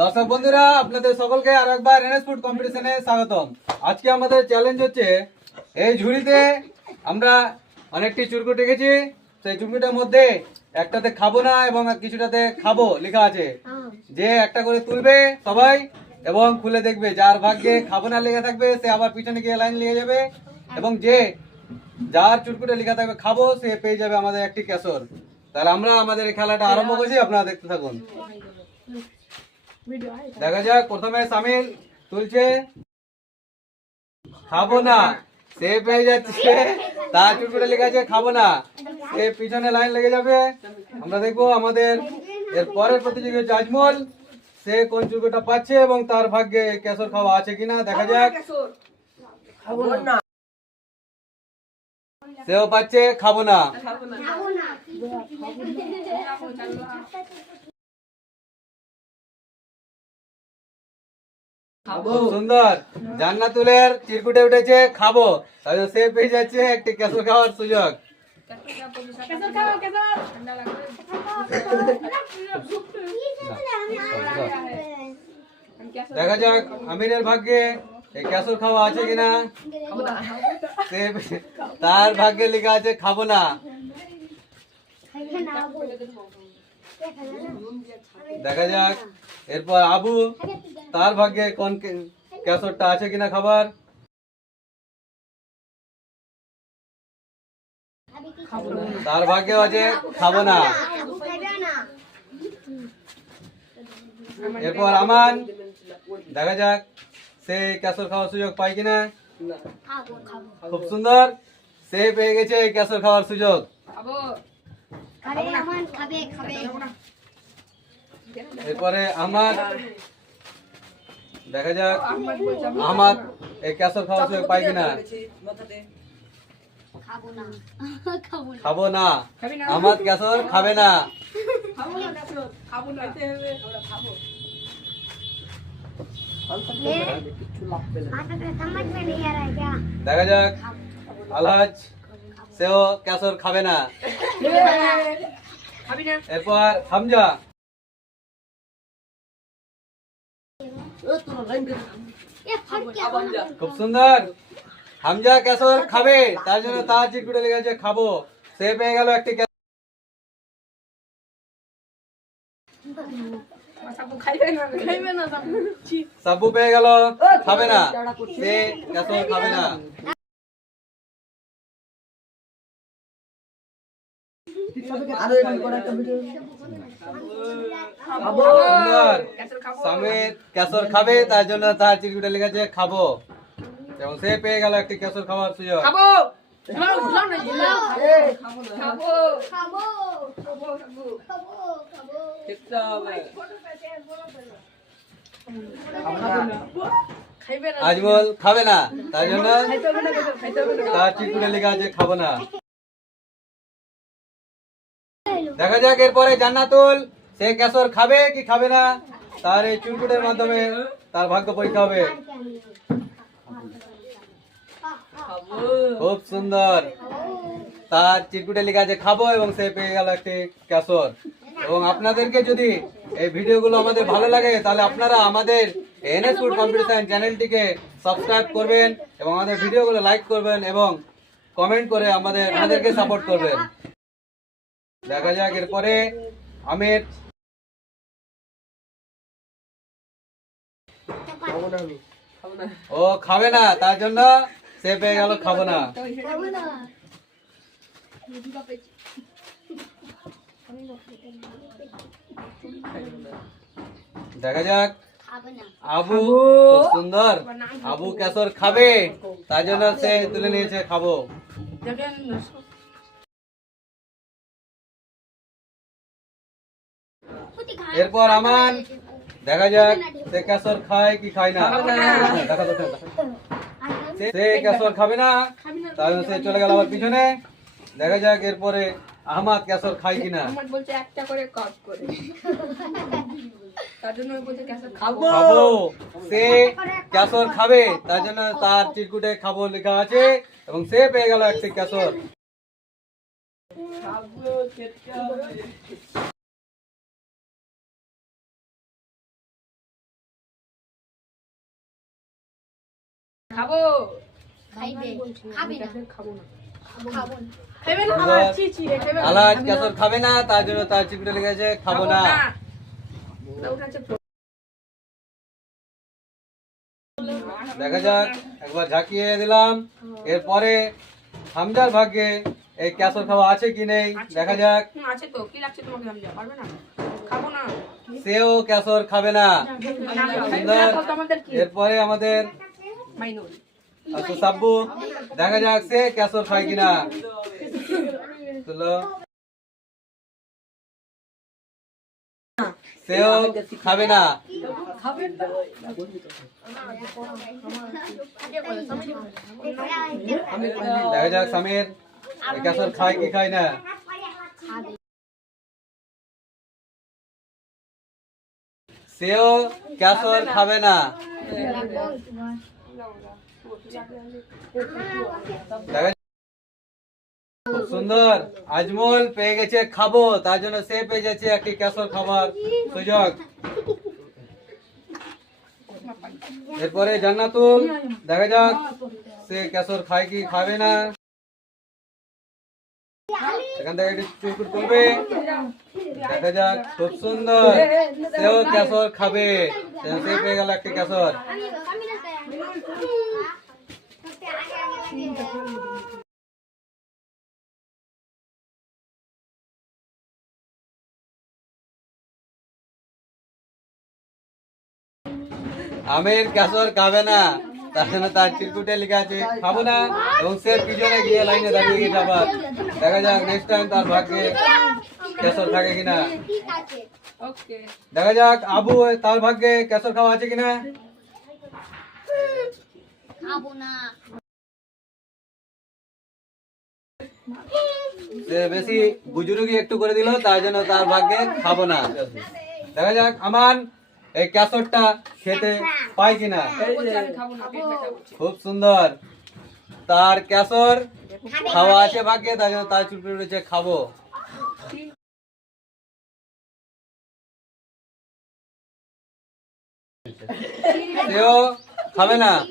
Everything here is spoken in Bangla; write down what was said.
দর্শক বন্ধুরা, আপনাদের সকলকে আরো একবার এনএস ফুড কম্পিটিশনে স্বাগতম। আজকে আমাদের চ্যালেঞ্জ হচ্ছে এই ঝুড়িতে আমরা অনেকটি চুরকুট রেখেছি। সেই চুরকুটের মধ্যে একটাতে খাবো না এবং কিছুটাতে খাবো লেখা আছে। যে একটা করে তুলবে সবাই এবং খুলে দেখবে, যার ভাগ্যে খাবো না লেখা থাকবে সে আবার পিছনে গিয়ে লাইন লেগে যাবে, এবং যার চুরকুটে লেখা থাকবে খাবো সে পেয়ে যাবে আমাদের একটি কেশর। তাহলে আমরা আমাদের এই খেলাটা আরম্ভ করছি, আপনারা দেখতে থাকুন। দেখা যাক, প্রথমে সামিল তুলছে খাবো না, সে পেয়ে যাচ্ছে, তার চুরকুটে লেখা আছে খাবো না, সে পিছনে লাইন লেগে যাবে। আমরা দেখবো আমাদের এর পরের প্রতিযোগী হচ্ছে আজমল, সে কোন চুরকুটটা পাচ্ছে এবং তার ভাগ্যে কেশর খাওয়া আছে কিনা দেখা যাক। সেও পাচ্ছে খাবো না। খুব সুন্দর, জান্নাতুলের চিরকুটে উঠেছে খাবো, তাহলে সে পেয়ে যাচ্ছে একটি কেশর খাওয়ার সুযোগ। দেখা যাক আমিরের ভাগ্যে এই কেশর খাওয়া আছে কিনা। তার ভাগ্যে লেখা আছে খাবো না। দেখা যাক এরপর আবু, তার ভাগ্যে কোন কেশরটা আছে কিনা খাবার। তার ভাগ্যে আছে খাবো না। এরপর আমান, দেখা যাক সে কেশর খাওয়ার সুযোগ পায় কিনা। খুব সুন্দর, সে পেয়ে গেছে কেশর খাওয়ার সুযোগ। এরপরে আহমদ, দেখা যাক আহমদ এই কেশর খাওয়ার সুযোগ পায় কিনা। খাবো না, আহমদ কেশর খাবে না। দেখা যাক আলহাজ, সেও কেশর খাবে না। এরপর হামজা, খুব সুন্দর, হামজা কেশর খাবে, তার জন্য তার চিরকুটে লেগে আছে খাবো, সে পেয়ে গেল একটি সাব্বু পেয়ে গেল খাবে না, সে কেশর খাবে না। সামির কেশর খাবে, তার জন্য তার চিরকুটে লেগে আছে খাবো, এবং সে পেয়ে গেল একটি কেশর খাওয়ার সুযোগ। আজমল খাবে না, তার জন্য তার চিরকুটে লেগে আছে খাবো না। দেখা যাক এরপরে জান্নাতুল, সে কেশর খাবে কি খাবে না, তার এই চুরকুটের মাধ্যমে তার ভাগ্য পরীক্ষা হবে। খুব সুন্দর, তার চিরকুটে লেখা আছে খাবো এবং সে পেয়ে গেল একটি কেশর। এবং আপনাদেরকে যদি এই ভিডিওগুলো আমাদের ভালো লাগে তাহলে আপনারা আমাদের এনএস ফুড কম্পিটিশন চ্যানেলটিকে সাবস্ক্রাইব করবেন এবং আমাদের ভিডিওগুলো লাইক করবেন এবং কমেন্ট করে আমাদেরকে সাপোর্ট করবেন। দেখা যাক এরপরে আমির, ও খাবে না, তার জন্য সে পেয়ে গেল খাবো না। দেখা যাক আবু, খুব সুন্দর, আবু কেশর খাবে, তার জন্য সে তুলে নিয়েছে খাবো। এরপর আমান, দেখা যাক সে কেশর খায় কি খায় না। সে কেশর খাবে না, তার জন্য সে চলে গেল আবার পিছনে। দেখা যাক এরপরে আহমদ কেশর খায় কিনা। খাবো, সে কেশর খাবে, তার জন্য তার চিরকুটে খাবো লেখা আছে এবং সে পেয়ে গেল একটি কেশর। খাবো। খাইবে খাবে না খাবো না। খাবো না খাবে না সুন্দর। ছি ছি রে খাবে না। আলাজ কেশর খাবে না, তার জন্য তার চিরকুটে লিখেছে খাবো না। ওটা উঠাচ্ছে। দেখা যাক, একবার ঝাঁকিয়ে দিলাম। এরপরে হামজার ভাগ্যে এই কেশর খাওয়া আছে কি নেই দেখা যাক। আছে তো, কি লাগছে তোমাকে? আমি পারবে না, খাবো না। সেও কেশর খাবে না। সুন্দর। আমাদের কি এরপরে আমাদের মাইনুল। আচ্ছা সাব্বু, দেখা যাক সে কেশর খায় কিনা। চলো, সেও খাবে না। দেখা যাক সামির এই কেশর খায় কি খায় না। সেও কেশর খাবে না। দেখা যাক। খুব সুন্দর, আজমল পেয়ে গেছে খাবো, তার জন্য সে পেয়ে যাচ্ছে একটি কেশর খাবার সুযোগ। এরপরে জান্নাতুল, দেখা যাক সে কেশর খায় কি খাবে না। এখান থেকে একটি চুরকুট করবে, দেখা যাক। খুব সুন্দর, সেও কেশর খাবে, সে পেয়ে গেল একটি কেশর। আমির কেশর খাবে না, তার জন্য তার চিরকুটে লেখা আছে খাবো না, এবং সে পিছনে গিয়ে লাইনে দাঁড়িয়ে গেছে আবার। দেখা যাক নেক্সট টাইম তার ভাগ্যে কেশর থাকে কিনা। ওকে, দেখা যাক আবু, তার ভাগ্যে কেশর খাওয়া আছে কিনা। খাবো না সে বেশি বুজুর্গি একটু করে দিল, তার জন্য তার ভাগ্যে খাবো না। দেখা যাক আমান এই কেশরটা খেতে পায় কিনা। বলছে আমি খাবো না, পেট ব্যথা করছে। খুব সুন্দর, তার কেশর খাওয়া আছে ভাগ্যে, তার জন্য তার চুল রয়েছে খাবো। সেও খাবে না।